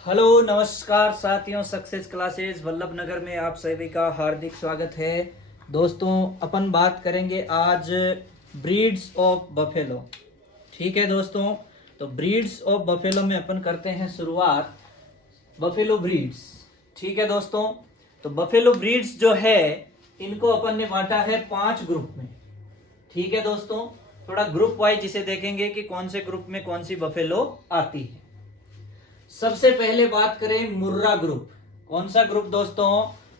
Hello नमस्कार साथियों, success classes Vallabh नगर में आप सभी का हार्दिक स्वागत है। दोस्तों अपन बात करेंगे आज ब्रीड्स ऑफ बफेलो। ठीक है दोस्तों, तो ब्रीड्स ऑफ बफेलो में अपन करते हैं शुरुआत बफेलो ब्रीड्स। ठीक है दोस्तों, तो बफेलो ब्रीड्स जो है इनको अपन ने बांटा है 5 ग्रुप में। ठीक है दोस्तों, थोड़ा ग्रुप वाइज इसे देखेंगे कि कौन से ग्रुप में कौन सी बफेलो आती है। सबसे पहले बात करें मुर्रा ग्रुप। कौन सा ग्रुप दोस्तों?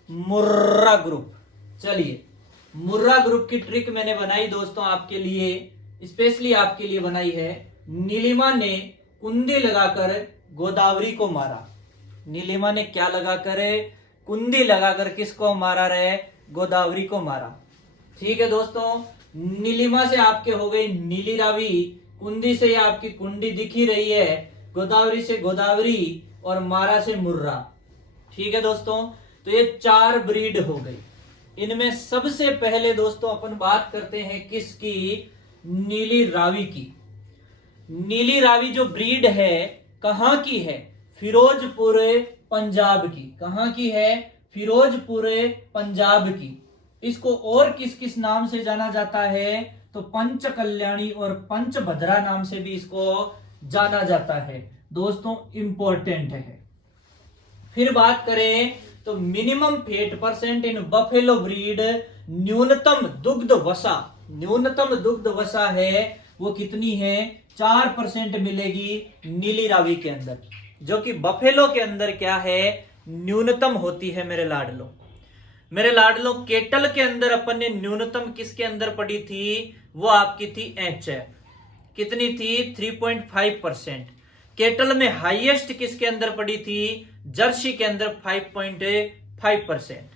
मुर्रा ग्रुप। चलिए, मुर्रा ग्रुप की ट्रिक मैंने बनाई दोस्तों आपके लिए, स्पेशली आपके लिए बनाई है। नीलिमा ने कुंडी लगाकर गोदावरी को मारा। नीलिमा ने क्या लगाकर? कुंडी लगाकर किसको मारा रे? गोदावरी को मारा। ठीक है दोस्तों, नीलिमा से आपके हो गई नीली रावी, कुंडी से आपकी कुंडी दिख ही रही है, गोदावरी से गोदावरी और मारा से मुर्रा। ठीक है दोस्तों, तो ये 4 ब्रीड हो गई। इनमें सबसे पहले दोस्तों अपन बात करते हैं किसकी? नीली रावी की। नीली रावी जो ब्रीड है कहां की है? फिरोजपुर पंजाब की। कहां की है? फिरोजपुर पंजाब की। इसको और किस किस नाम से जाना जाता है? तो पंच कल्याणी और पंच भद्रा नाम से भी इसको जाना जाता है। दोस्तों इंपॉर्टेंट है। फिर बात करें तो minimum fat percent in buffalo breed, न्यूनतम दुग्ध वसा। न्यूनतम दुग्ध वसा है वो कितनी है? 4% मिलेगी नीली रावी के अंदर, जो कि बफेलो के अंदर क्या है? न्यूनतम होती है मेरे लाडलो। मेरे लाडलो केटल के अंदर अपन ने न्यूनतम किसके अंदर पड़ी थी? वो आपकी थी एचएफ। कितनी थी? 3.5%। केटल में हाईएस्ट किसके अंदर पड़ी थी? जर्सी के अंदर 5.5%।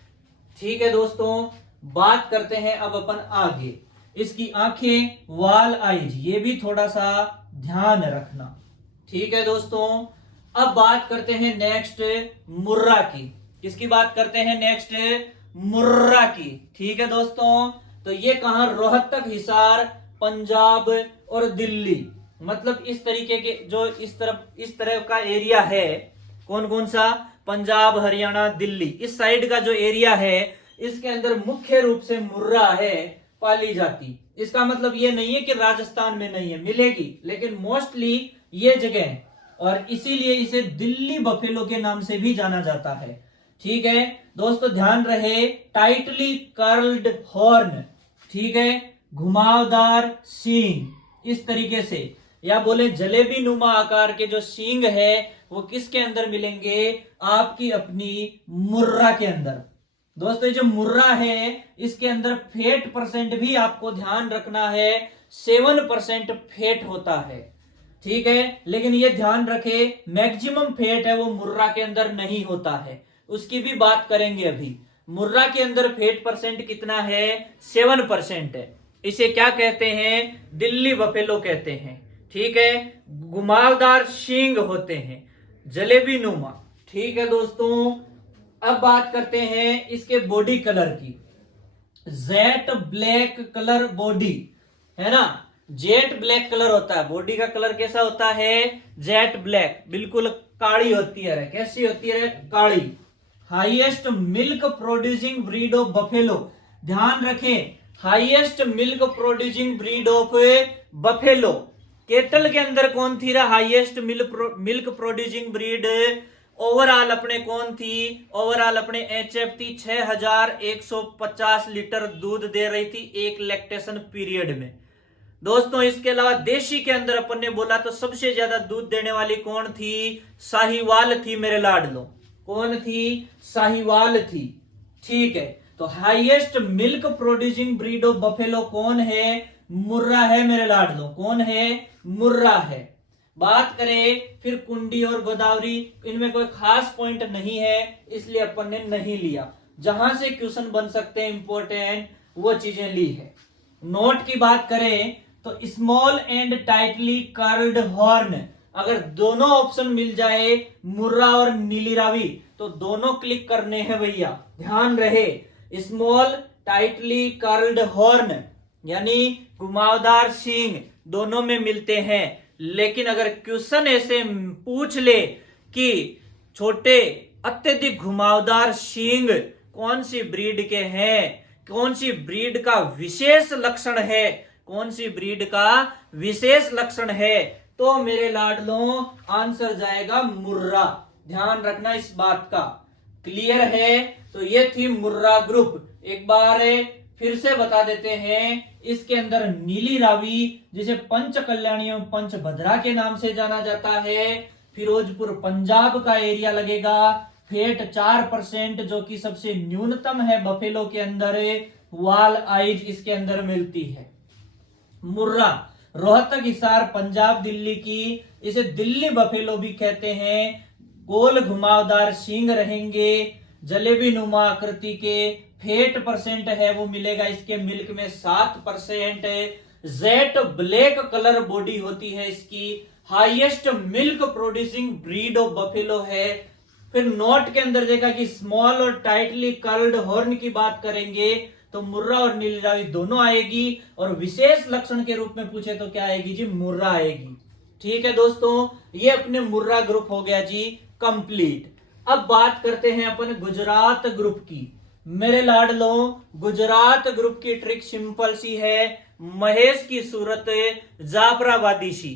ठीक है दोस्तों, बात करते हैं अब अपन आगे। इसकी आंखें, वाल, आईज, ये भी थोड़ा सा ध्यान रखना। ठीक है दोस्तों, अब बात करते हैं नेक्स्ट मुर्रा की। किसकी बात करते हैं नेक्स्ट? मुर्रा की। ठीक है दोस्तों, तो ये कहां? रोहतक, हिसार, पंजाब और दिल्ली, मतलब इस तरीके के जो इस तरह का एरिया है। कौन कौन सा? पंजाब, हरियाणा, दिल्ली, इस साइड का जो एरिया है इसके अंदर मुख्य रूप से मुर्रा है पाली जाती। इसका मतलब ये नहीं है कि राजस्थान में नहीं है, मिलेगी, लेकिन मोस्टली ये जगह है और इसीलिए इसे दिल्ली बफेलो के नाम से भी जाना जाता है। ठीक है दोस्तों, ध्यान रहे, टाइटली कर्ल्ड हॉर्न। ठीक है, घुमावदार सींग, इस तरीके से, या बोले जलेबी नुमा आकार के जो सींग है वो किसके अंदर मिलेंगे? आपकी अपनी मुर्रा के अंदर। दोस्तों ये जो मुर्रा है इसके अंदर फैट परसेंट भी आपको ध्यान रखना है, 7% फैट होता है। ठीक है, लेकिन ये ध्यान रखे मैक्सिमम फैट है वो मुर्रा के अंदर नहीं होता है, उसकी भी बात करेंगे अभी। मुर्रा के अंदर फैट परसेंट कितना है? 7% है। इसे क्या कहते हैं? दिल्ली बफेलो कहते हैं। ठीक है, घुमावदार सींग होते हैं, जलेबी नुमा। ठीक है दोस्तों, अब बात करते हैं इसके बॉडी कलर की। जेट ब्लैक कलर बॉडी है ना, जेट ब्लैक कलर होता है। बॉडी का कलर कैसा होता है? जेट ब्लैक, बिल्कुल काली होती है। कैसी होती है? काली। Highest milk producing breed of buffalo. ध्यान रखें, highest milk producing breed of buffalo. Cattle के अंदर कौन थी highest milk producing breed? Overall अपने कौन थी? ओवरऑल अपने एचएफ थी। 6150 लीटर दूध दे रही थी एक लैक्टेशन पीरियड में। दोस्तों इसके अलावा देशी के अंदर अपन ने बोला तो सबसे ज्यादा दूध देने वाली कौन थी? साहिवाल थी मेरे लाडलो। कौन थी? साहिवाल थी। ठीक है, तो highest milk producing breed of buffalo कौन है? मुर्रा है मेरे लाडलो। कौन है? मुर्रा है। बात करें फिर कुंडी और गोदावरी, इनमें कोई खास पॉइंट नहीं है इसलिए अपन ने नहीं लिया। जहां से क्वेश्चन बन सकते हैं इंपॉर्टेंट वो चीजें ली है। नोट की बात करें तो small and tightly curled horn, अगर दोनों ऑप्शन मिल जाए मुर्रा और नीली रावी तो दोनों क्लिक करने हैं भैया। ध्यान रहे, स्मॉल टाइटली कर्ल्ड हॉर्न यानी घुमावदार सींग दोनों में मिलते हैं, लेकिन अगर क्वेश्चन ऐसे पूछ ले कि छोटे अत्यधिक घुमावदार सींग कौन सी ब्रीड के हैं, कौन सी ब्रीड का विशेष लक्षण है, कौन सी ब्रीड का विशेष लक्षण है, तो मेरे लाडलों आंसर जाएगा मुर्रा। ध्यान रखना इस बात का। क्लियर है? तो ये थी मुर्रा ग्रुप। एक बार फिर से बता देते हैं, इसके अंदर नीली रावी जिसे पंच कल्याणी एवं पंच भद्रा के नाम से जाना जाता है, फिरोजपुर पंजाब का एरिया लगेगा। फेट 4% जो कि सबसे न्यूनतम है बफेलो के अंदर। वाल आइज इसके अंदर मिलती है। मुर्रा रोहतक, हिसार, पंजाब, दिल्ली की, इसे दिल्ली बफेलो भी कहते हैं। गोल घुमावदार सींग रहेंगे, जलेबी नुमा आकृति के। फेट % है वो मिलेगा इसके मिल्क में 7%। जेट ब्लैक कलर बॉडी होती है इसकी। Highest milk producing breed of buffalo है। फिर नोट के अंदर देखा कि स्मॉल और टाइटली कर्ल्ड हॉर्न की बात करेंगे तो मुर्रा और नीली रावी दोनों आएगी, और विशेष लक्षण के रूप में पूछे तो क्या आएगी जी? मुर्रा आएगी। ठीक है दोस्तों, ये अपने मुर्रा ग्रुप हो गया जी कंप्लीट। अब बात करते हैं अपन गुजरात ग्रुप की। मेरे लाडलों, गुजरात ग्रुप की ट्रिक सिंपल सी है। महेश की सूरत जाफराबादी सी।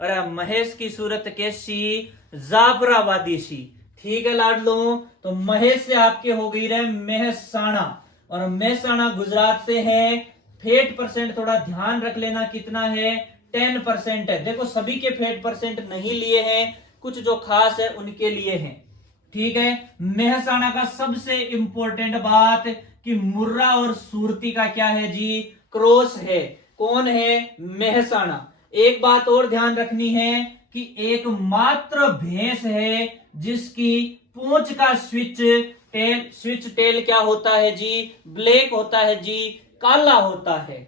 अरे महेश की सूरत कैसी? जाफराबादी सी। ठीक है लाडलों, तो महेश से आपके हो गई रहे मेहसाणा, और मेहसाणा गुजरात से है। फेट % थोड़ा ध्यान रख लेना कितना है? 10% है। देखो सभी के फेट % नहीं लिए हैं, कुछ जो खास है उनके लिए हैं। ठीक है, मेहसाणा का सबसे इंपॉर्टेंट बात कि मुर्रा और सूरती का क्या है जी? क्रॉस है। कौन है? मेहसाणा। एक बात और ध्यान रखनी है कि एकमात्र भैंस है जिसकी पूंछ का स्विच टेल क्या होता है जी? ब्लैक होता है जी, काला होता है।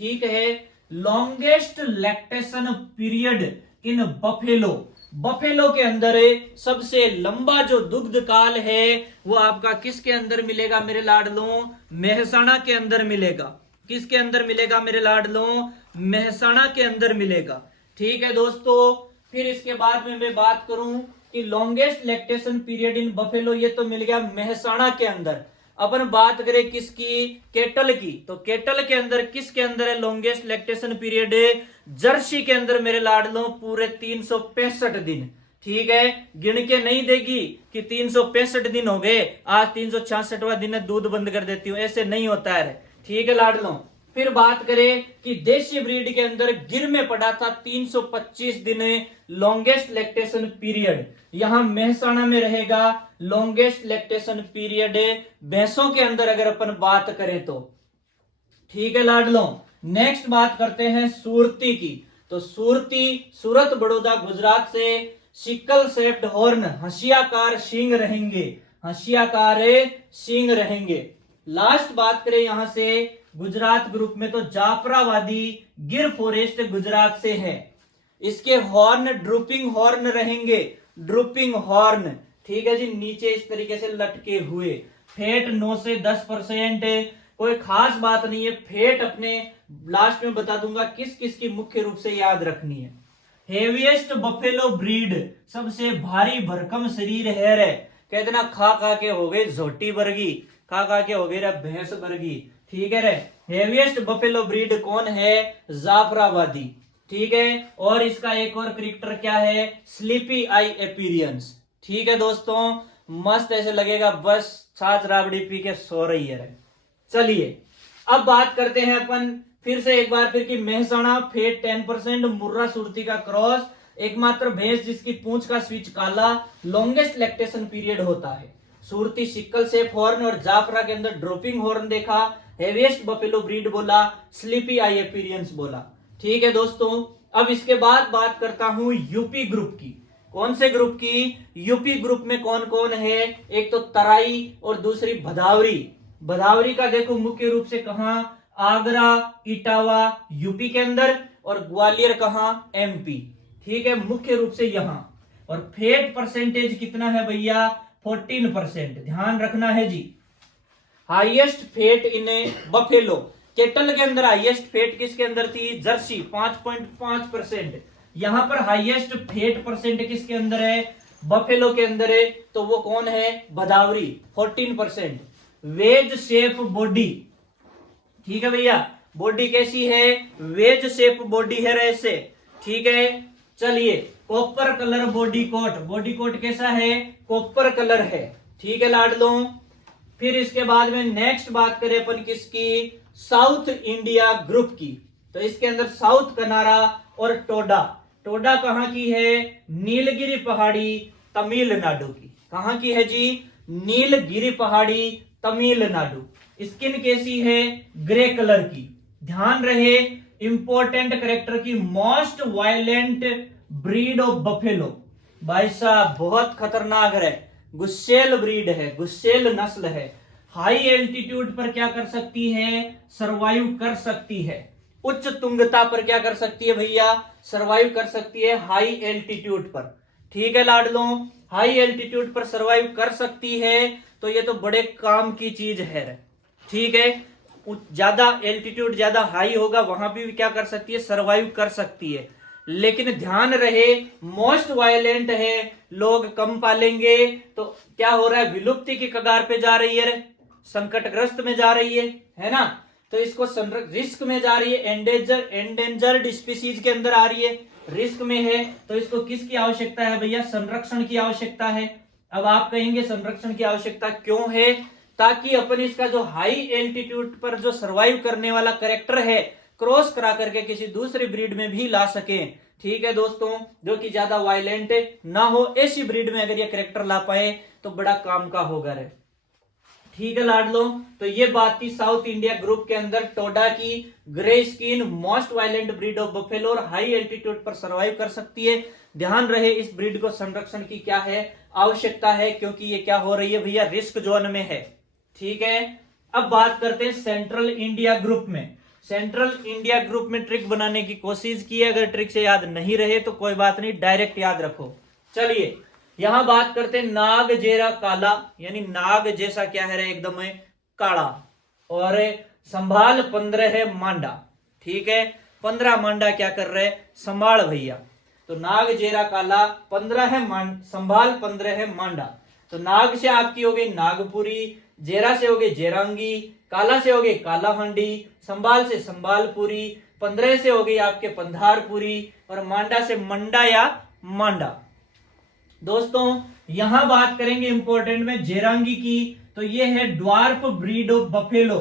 ठीक है, longest lactation period in buffalo. Buffalo के अंदर सबसे लंबा जो दुग्ध काल है वो आपका किसके अंदर मिलेगा मेरे लाडलों? मेहसाणा के अंदर मिलेगा। किसके अंदर मिलेगा मेरे लाडलों? मेहसाणा के अंदर मिलेगा। ठीक है दोस्तों, फिर इसके बाद में मैं बात करूं कि longest lactation period in buffalo, ये तो मिल गया मेहसाणा के अंदर। अपन बात करें किसकी? केटल की, तो केटल के अंदर किसके अंदर है लॉन्गेस्ट लैक्टेशन पीरियड? जर्सी के अंदर मेरे लाडलों पूरे 365 दिन। ठीक है, गिन के नहीं देगी कि 365 दिन हो गए, आज 366वां दिन है, दूध बंद कर देती हूँ, ऐसे नहीं होता है। ठीक है लाडलों, फिर बात करें कि देशी ब्रीड के अंदर गिर में पड़ा था 325 दिन लॉन्गेस्ट लैक्टेशन पीरियड। यहां मेहसाणा में रहेगा लॉन्गेस्ट लैक्टेशन पीरियड भैंसों के अंदर अगर अपन बात करें तो। ठीक है लाडलों, नेक्स्ट बात करते हैं सूरती की। तो सूरती सूरत बड़ौदा गुजरात से। सिकल शेप्ड हॉर्न, हंसियाकार सींग रहेंगे, हंसियाकार सींग रहेंगे। लास्ट बात करें यहां से गुजरात ग्रुप में तो जाफराबादी गिर फॉरेस्ट गुजरात से है। इसके हॉर्न ड्रूपिंग हॉर्न रहेंगे, ड्रूपिंग हॉर्न। ठीक है जी, नीचे इस तरीके से लटके हुए। फेट 9 से 10%। कोई खास बात नहीं है। फेट अपने लास्ट में बता दूंगा किस किस की मुख्य रूप से याद रखनी है। हेवीएस्ट बफेलो ब्रीड, सबसे भारी भरकम शरीर है रे। कहते ना खा के हो गए झोटी बर्गी, खा के हो गई रे भैंस बर्गी। ठीक है रे, हेवीएस्ट बफेलो ब्रीड कौन है? जाफराबादी। ठीक है, और इसका एक और क्रिकेटर क्या है? स्लीपी आई अपीयरेंस। ठीक है दोस्तों, मस्त ऐसे लगेगा बस छाछ राबड़ी पी के सो रही है। चलिए अब बात करते हैं अपन फिर से एक बार फिर कि मेहसाणा फेट 10%, मुर्रा सुरती का क्रॉस, एकमात्र भैंस जिसकी पूंछ का स्विच काला, लॉन्गेस्ट लैक्टेशन पीरियड होता है। सुरती सिक्कल शेप हॉर्न और जाफरा के अंदर ड्रॉपिंग हॉर्न देखा, हेवीएस्ट बफेलो ब्रीड बोला, स्लीपी आई अपीयरेंस बोला। ठीक है दोस्तों, अब इसके बाद बात करता हूं यूपी ग्रुप की। कौन से ग्रुप की? यूपी ग्रुप में कौन कौन है? एक तो तराई और दूसरी भदावरी। भदावरी का देखो मुख्य रूप से कहां? आगरा, इटावा यूपी के अंदर, और ग्वालियर कहां? एमपी। ठीक है, मुख्य रूप से यहां। और फेट % कितना है भैया? 14%। ध्यान रखना है जी। Highest fat in buffalo, cattle के अंदर हाईएस्ट फेट किसके अंदर थी? जर्सी 5.5%। यहां पर हाईएस्ट फेट % किसके अंदर है? बफेलो के अंदर है तो वो कौन है, भदावरी 14%। वेज शेप बॉडी, ठीक है भैया, बॉडी कैसी है, वेज शेप बॉडी है ऐसे, ठीक है। चलिए copper colour body coat, body coat कैसा है, कॉपर कलर है, ठीक है लाडलो। फिर इसके बाद में नेक्स्ट बात करें अपन किसकी, साउथ इंडिया ग्रुप की, तो इसके अंदर साउथ कनारा और टोडा, टोडा कहां की है, नीलगिरी पहाड़ी तमिलनाडु की, कहां की है जी, नीलगिरी पहाड़ी तमिलनाडु। स्किन कैसी है, ग्रे कलर की। ध्यान रहे इंपॉर्टेंट करेक्टर की, most violent breed of buffalo, भाई साहब बहुत खतरनाक है, गुस्सेल ब्रीड है, गुस्सेल नस्ल है। हाई एल्टीट्यूड पर क्या कर सकती है, सरवाइव कर सकती है। उच्च तुंगता पर क्या कर सकती है भैया, सरवाइव कर सकती है हाई एल्टीट्यूड पर, ठीक है लाडलो। हाई एल्टीट्यूड पर सरवाइव कर सकती है तो ये तो बड़े काम की चीज है, ठीक है। ज्यादा एल्टीट्यूड ज्यादा हाई होगा वहां भी क्या कर सकती है, सरवाइव कर सकती है। लेकिन ध्यान रहे मोस्ट वायलेंट है, लोग कम पालेंगे तो क्या हो रहा है, विलुप्ति की कगार पे जा रही है, संकटग्रस्त में जा रही है ना। तो इसको रिस्क में जा रही है, एंडेंजर्ड स्पीसीज के अंदर आ रही है, रिस्क में है, तो इसको किसकी आवश्यकता है भैया, संरक्षण की आवश्यकता है। अब आप कहेंगे संरक्षण की आवश्यकता क्यों है, ताकि अपन इसका जो हाई एल्टीट्यूड पर जो सरवाइव करने वाला करेक्टर है क्रॉस करा करके किसी दूसरी ब्रीड में भी ला सके, ठीक है दोस्तों, जो कि ज्यादा वायलेंट ना हो, ऐसी ब्रीड में अगर ये करेक्टर ला पाए तो बड़ा काम का होगा रे, ठीक है लाडलो। तो ये बात थी साउथ इंडिया ग्रुप के अंदर टोडा की, grey skin most violent breed of buffalo और हाई एल्टीट्यूड पर सरवाइव कर सकती है। ध्यान रहे इस ब्रीड को संरक्षण की क्या है, आवश्यकता है, क्योंकि ये क्या हो रही है भैया, रिस्क जोन में है, ठीक है। अब बात करते हैं सेंट्रल इंडिया ग्रुप में। सेंट्रल इंडिया ग्रुप में ट्रिक बनाने की कोशिश की है, अगर ट्रिक से याद नहीं रहे तो कोई बात नहीं, डायरेक्ट याद रखो। चलिए यहां बात करते हैं नाग जेरा काला, यानी नाग जैसा क्या है एकदम काला, और संभाल 15 है मांडा, ठीक है। 15 मांडा क्या कर रहे, संभाल भैया, तो नाग जेरा काला 15 है, संभाल 15 है मांडा। तो नाग से आपकी हो गई नागपुरी, जेरा से हो गई जेरांगी, काला से हो गई काला हांडी, संभाल से संभालपुरी, 15 से हो गई आपके पंधारपुरी, और मांडा से मंडा या मांडा। दोस्तों यहां बात करेंगे इंपॉर्टेंट में जेरांगी की, तो ये है ड्वार्फ ब्रीड ऑफ बफेलो,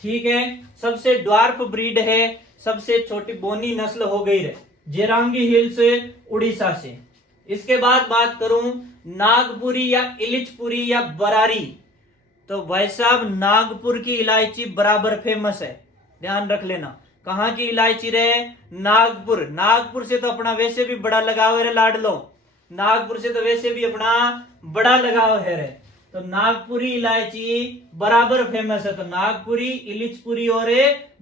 ठीक है, सबसे ड्वार्फ ब्रीड है, सबसे छोटी बोनी नस्ल हो गई है, जेरांगी हिल्स उड़ीसा से। इसके बाद बात करूं नागपुरी या इलिचपुरी या बरारी, तो भाई साहब नागपुर की इलायची बराबर फेमस है, ध्यान रख लेना। कहां की इलायची रे, नागपुर, नागपुर से तो अपना वैसे भी बड़ा लगाव है रे लाडलो, नागपुर से तो वैसे भी अपना बड़ा लगाव है रे, तो नागपुरी इलायची बराबर फेमस है। तो नागपुरी, इलिचपुरी और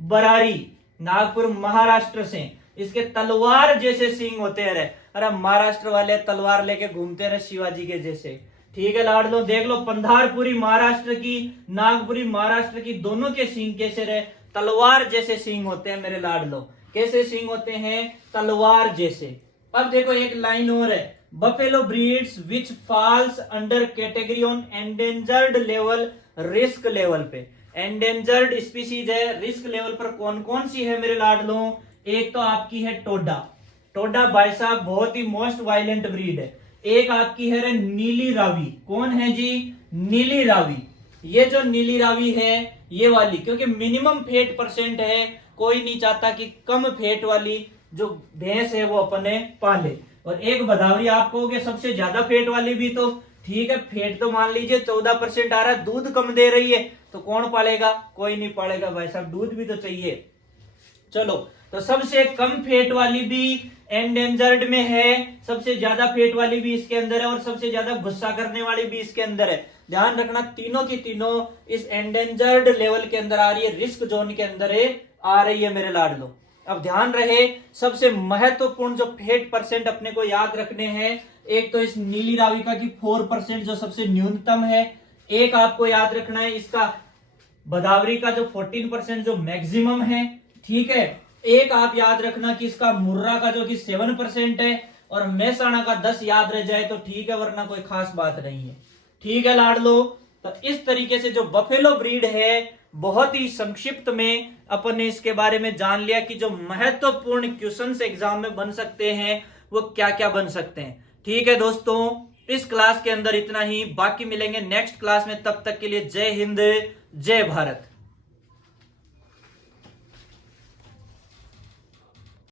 बरारी, नागपुर महाराष्ट्र से, इसके तलवार जैसे सींग होते हैं रे, अरे महाराष्ट्र वाले तलवार लेके घूमते रहे शिवाजी के जैसे, ठीक है लाडलो। देख लो पंधारपुरी महाराष्ट्र की, नागपुरी महाराष्ट्र की, दोनों के सींग कैसे रहे, तलवार जैसे सींग होते हैं मेरे लाडलो, कैसे सींग होते हैं, तलवार जैसे। अब देखो एक लाइन और है, buffalo breeds which falls under category on endangered level, risk level पे, एंडेंजर्ड स्पीसीज है, रिस्क लेवल पर कौन कौन सी है मेरे लाडलो, एक तो आपकी है टोडा, टोडा भाई साहब बहुत ही मोस्ट वायलेंट ब्रीड है। एक आपकी है नीली रावी, कौन है जी, नीली रावी, ये जो नीली रावी है ये वाली, क्योंकि मिनिमम फेट परसेंट है, कोई नहीं चाहता कि कम फेट वाली जो भैंस है वो अपने पाले। और एक भदावरी आप कहोगे सबसे ज्यादा फेट वाली भी, तो ठीक है, फेट तो मान लीजिए 14% आ रहा है, दूध कम दे रही है, तो कौन पालेगा, कोई नहीं पालेगा भाई साहब, दूध भी तो चाहिए। चलो तो सबसे कम फेट वाली भी एंडेंजर्ड में है, सबसे ज्यादा फेट वाली भी इसके अंदर है, और सबसे ज्यादा गुस्सा करने वाली भी इसके अंदर है। ध्यान रखना तीनों की तीनों इस एंडेंजर्ड लेवल के अंदर आ रही है, रिस्क जोन के अंदर आ रही है मेरे लाडलो। अब ध्यान रहे सबसे महत्वपूर्ण जो फेट परसेंट अपने को याद रखने हैं, एक तो इस नीली राविका की 4% जो सबसे न्यूनतम है, एक आपको याद रखना है इसका भदावरी का जो 14% जो मैक्सिमम है, ठीक है। एक आप याद रखना कि इसका मुर्रा का जो कि 7% है, और मेहसाणा का 10 याद रह जाए तो ठीक है, वरना कोई खास बात नहीं है। ठीक है लाडलो, तो इस तरीके से जो बफेलो ब्रीड है बहुत ही संक्षिप्त में अपन ने इसके बारे में जान लिया कि जो महत्वपूर्ण क्वेश्चंस एग्जाम में बन सकते हैं वो क्या क्या बन सकते हैं। ठीक है दोस्तों, इस क्लास के अंदर इतना ही, बाकी मिलेंगे नेक्स्ट क्लास में। तब तक के लिए जय हिंद, जय भारत।